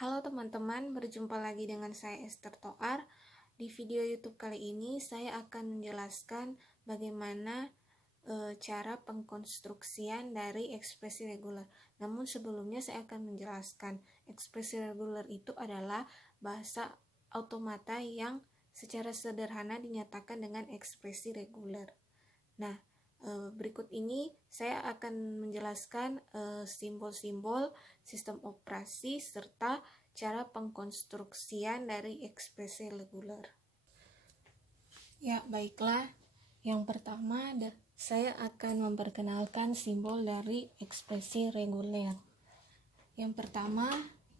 Halo teman-teman, berjumpa lagi dengan saya Esther Toar. Di video YouTube kali ini saya akan menjelaskan bagaimana cara pengkonstruksian dari ekspresi reguler. Namun sebelumnya saya akan menjelaskan ekspresi reguler itu adalah bahasa automata yang secara sederhana dinyatakan dengan ekspresi reguler. Nah, berikut ini saya akan menjelaskan simbol-simbol sistem operasi serta cara pengkonstruksian dari ekspresi reguler. Ya, baiklah. Yang pertama, saya akan memperkenalkan simbol dari ekspresi reguler. Yang pertama,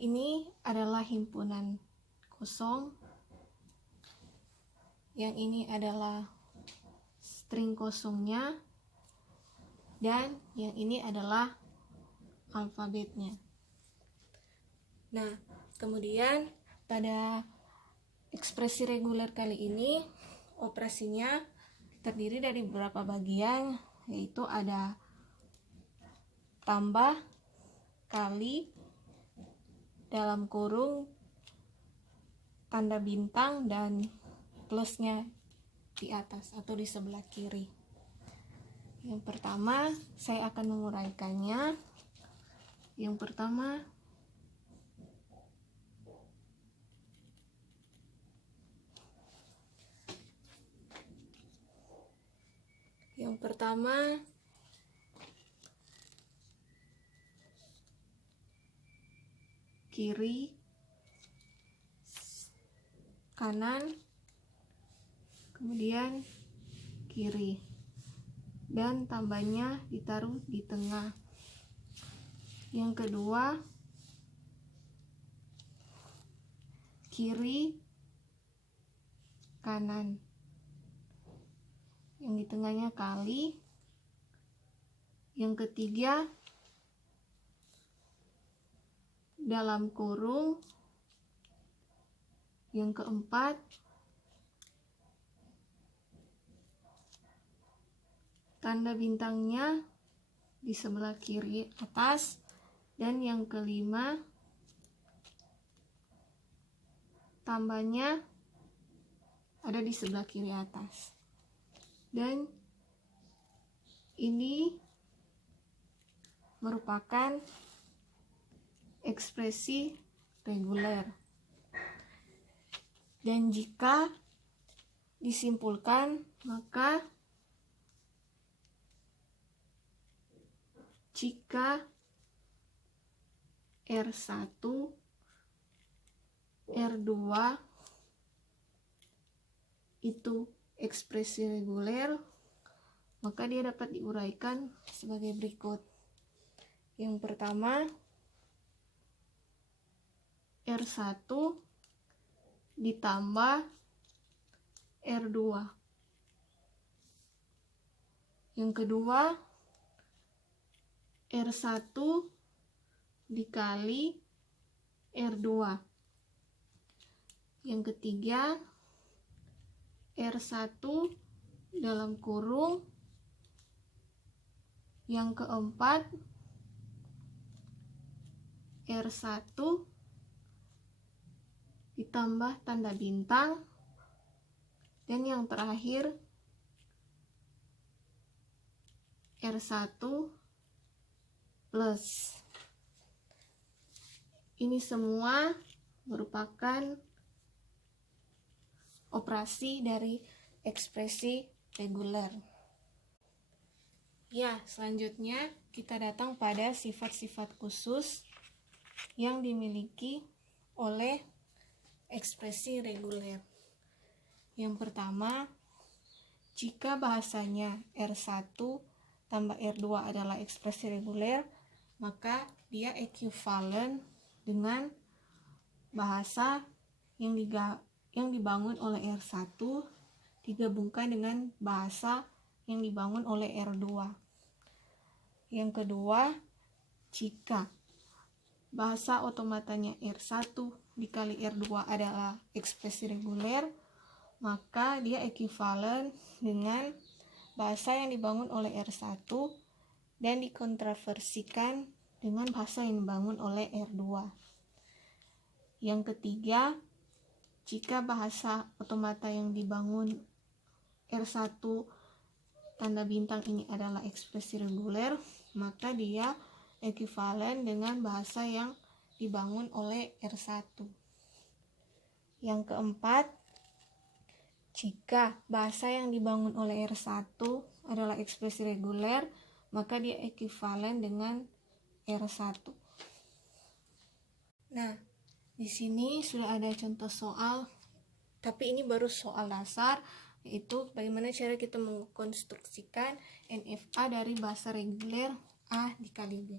ini adalah himpunan kosong. Yang ini adalah string kosongnya, dan yang ini adalah alfabetnya. Nah, kemudian pada ekspresi reguler kali ini operasinya terdiri dari beberapa bagian, yaitu ada tambah, kali, dalam kurung, tanda bintang, dan plusnya di atas atau di sebelah kiri. Yang pertama, saya akan menguraikannya. Yang pertama, kiri, kanan, kemudian kiri, dan tambahnya ditaruh di tengah. Yang kedua, kiri, kanan, yang di tengahnya kali. Yang ketiga, dalam kurung. Yang keempat, tanda bintangnya di sebelah kiri atas. Dan yang kelima, tambahnya ada di sebelah kiri atas. Dan ini merupakan ekspresi reguler. Dan jika disimpulkan, maka jika R1, R2 itu ekspresi reguler, maka dia dapat diuraikan sebagai berikut. Yang pertama, R1 ditambah R2. Yang kedua, R1 dikali R2. Yang ketiga, R1 dalam kurung. Yang keempat, R1 ditambah tanda bintang. Dan yang terakhir, R1 plus. Ini semua merupakan operasi dari ekspresi reguler. Ya, selanjutnya kita datang pada sifat-sifat khusus yang dimiliki oleh ekspresi reguler. Yang pertama, jika bahasanya R1 tambah R2 adalah ekspresi reguler, maka dia ekuivalen dengan bahasa yang dibangun oleh R1 digabungkan dengan bahasa yang dibangun oleh R2. Yang kedua, jika bahasa otomatanya R1 dikali R2 adalah ekspresi reguler, maka dia ekuivalen dengan bahasa yang dibangun oleh R1 dan dikontraversikan dengan bahasa yang dibangun oleh R2. Yang ketiga, jika bahasa otomata yang dibangun R1 tanda bintang ini adalah ekspresi reguler, maka dia ekuivalen dengan bahasa yang dibangun oleh R1. Yang keempat, jika bahasa yang dibangun oleh R1 adalah ekspresi reguler, maka dia ekuivalen dengan R1. Nah, di sini sudah ada contoh soal, tapi ini baru soal dasar, yaitu bagaimana cara kita mengkonstruksikan NFA dari bahasa reguler A dikali B.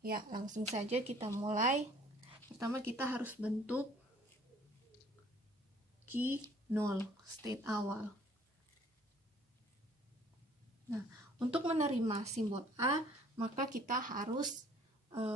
Ya, langsung saja kita mulai. Pertama kita harus bentuk key 0, state awal. Nah, untuk menerima simbol A, maka kita harus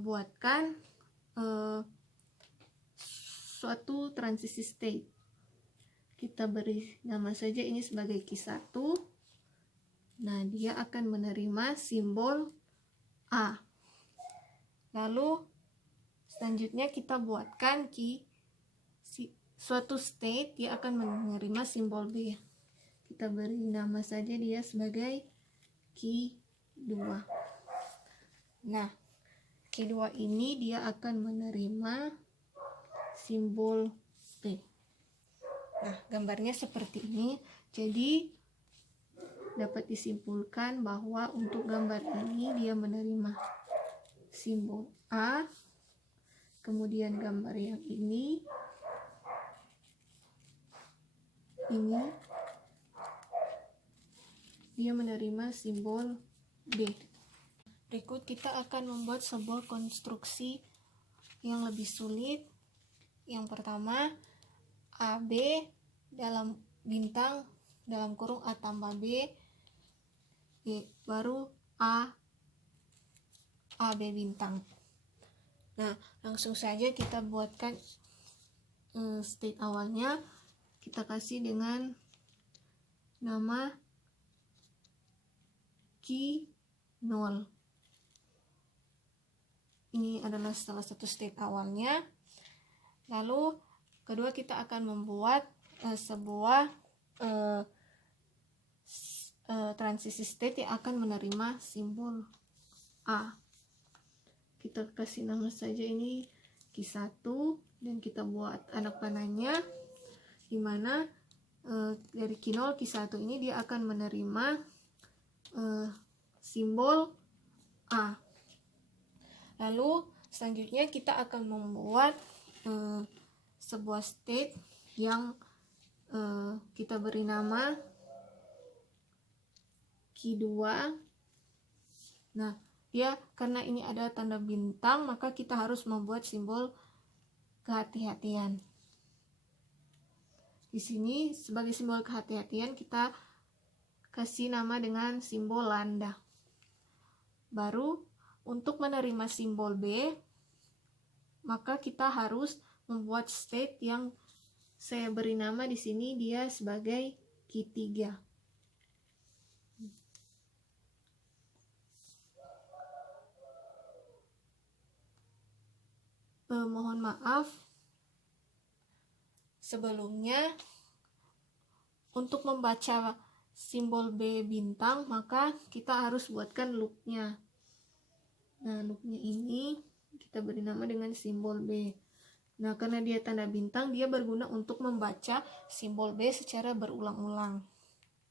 buatkan suatu transisi state. Kita beri nama saja ini sebagai key 1. Nah, dia akan menerima simbol A. Lalu selanjutnya kita buatkan suatu state, dia akan menerima simbol B. Kita beri nama saja dia sebagai key 2. Nah, key 2 ini dia akan menerima simbol B. Nah, gambarnya seperti ini. Jadi dapat disimpulkan bahwa untuk gambar ini dia menerima simbol A. Kemudian gambar yang ini dia menerima simbol B. Berikut kita akan membuat sebuah konstruksi yang lebih sulit. Yang pertama, AB dalam bintang dalam kurung A tambah B, baru AB bintang. Nah, langsung saja kita buatkan state awalnya. Kita kasih dengan nama key 0. Ini adalah salah satu state awalnya. Lalu kedua kita akan membuat sebuah transisi state yang akan menerima simbol A. Kita kasih nama saja ini key 1 dan kita buat anak panahnya, dimana dari key 0 key 1 ini dia akan menerima simbol A. Lalu selanjutnya kita akan membuat sebuah state yang kita beri nama key 2. Nah, dia karena ini ada tanda bintang, maka kita harus membuat simbol kehati-hatian. Di sini sebagai simbol kehati-hatian kita kasih nama dengan simbol lambda. Baru untuk menerima simbol B, maka kita harus membuat state yang saya beri nama di sini dia sebagai key 3. Mohon maaf sebelumnya, untuk membaca simbol B bintang maka kita harus buatkan loopnya. Nah, loopnya ini kita beri nama dengan simbol B. Nah, karena dia tanda bintang, dia berguna untuk membaca simbol B secara berulang-ulang.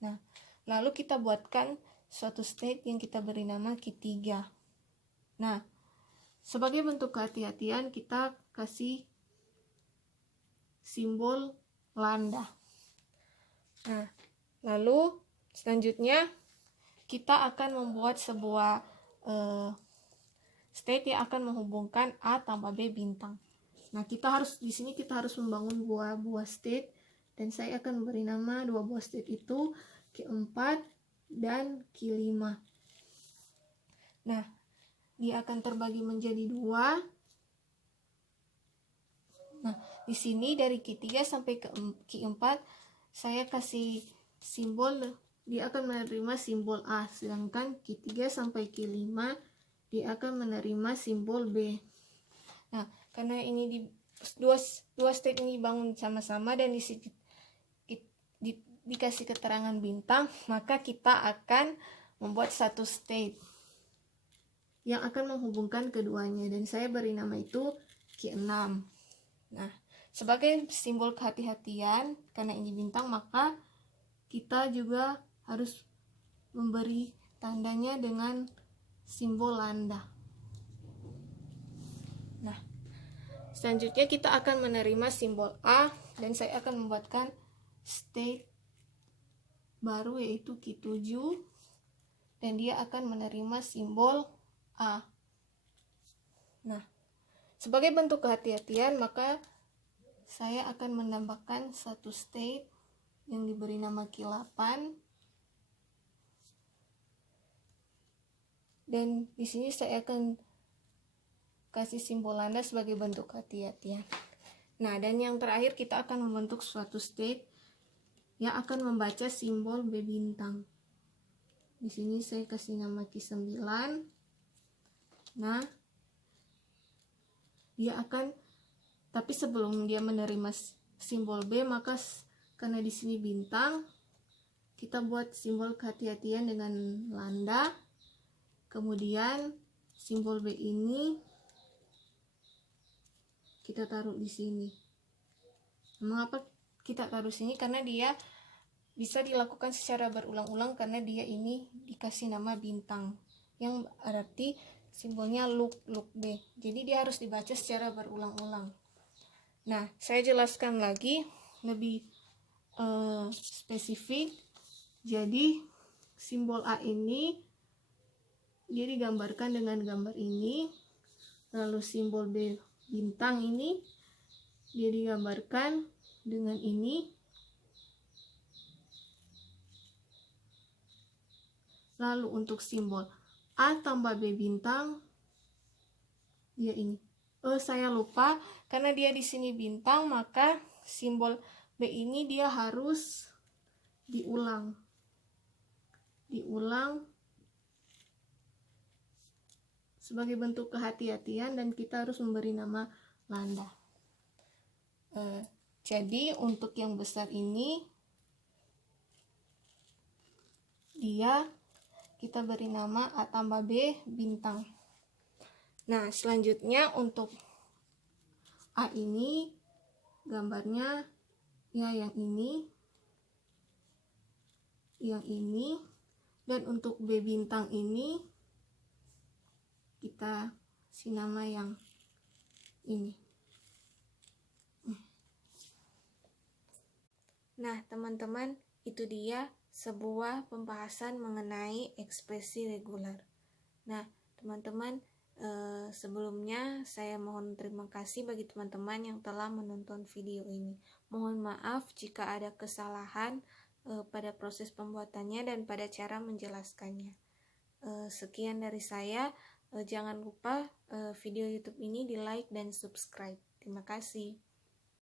Nah, lalu kita buatkan suatu state yang kita beri nama key 3. Nah, sebagai bentuk kehati-hatian kita kasih simbol lambda. Nah, lalu selanjutnya kita akan membuat sebuah state yang akan menghubungkan A tambah B bintang. Nah, di sini kita harus membangun dua buah state, dan saya akan beri nama dua buah state itu key 4 dan key 5. Nah, dia akan terbagi menjadi 2. Nah, di sini dari key 3 sampai ke key 4 saya kasih simbol, dia akan menerima simbol A, sedangkan key 3 sampai key 5 dia akan menerima simbol B. Nah, karena ini dua state ini bangun sama-sama dan dikasih keterangan bintang, maka kita akan membuat satu state yang akan menghubungkan keduanya, dan saya beri nama itu Q6. Nah, sebagai simbol kehati-hatian, karena ini bintang, maka kita juga harus memberi tandanya dengan simbol lambda. Nah, selanjutnya kita akan menerima simbol A, dan saya akan membuatkan state baru yaitu Q7, dan dia akan menerima simbol A. Nah, sebagai bentuk kehati-hatian, maka saya akan menambahkan satu state yang diberi nama Q8, dan di sini saya akan kasih simbol lambda sebagai bentuk kehati-hatian. Nah, dan yang terakhir kita akan membentuk suatu state yang akan membaca simbol B bintang. Di sini saya kasih nama Q9. Nah, dia akan, tapi sebelum dia menerima simbol B, maka karena di sini bintang, kita buat simbol kehati-hatian dengan lambda. Kemudian simbol B ini kita taruh di sini. Mengapa kita taruh sini? Karena dia bisa dilakukan secara berulang-ulang, karena dia ini dikasih nama bintang, yang arti simbolnya look B. Jadi dia harus dibaca secara berulang-ulang. Nah, saya jelaskan lagi lebih spesifik. Jadi simbol A ini dia digambarkan dengan gambar ini. Lalu simbol B bintang ini dia digambarkan dengan ini. Lalu untuk simbol A tambah B bintang, dia ini. Saya lupa, karena dia di sini bintang, maka simbol B ini dia harus diulang sebagai bentuk kehati-hatian, dan kita harus memberi nama lambda. Jadi untuk yang besar ini kita beri nama A tambah B bintang. Nah, selanjutnya untuk A ini gambarnya ya yang ini, dan untuk B bintang ini kita kasih nama yang ini. Nah, teman-teman, itu dia sebuah pembahasan mengenai ekspresi regular. Nah, teman-teman, sebelumnya saya mohon terima kasih bagi teman-teman yang telah menonton video ini. Mohon maaf jika ada kesalahan pada proses pembuatannya dan pada cara menjelaskannya. Sekian dari saya. Jangan lupa video YouTube ini di like dan subscribe. Terima kasih.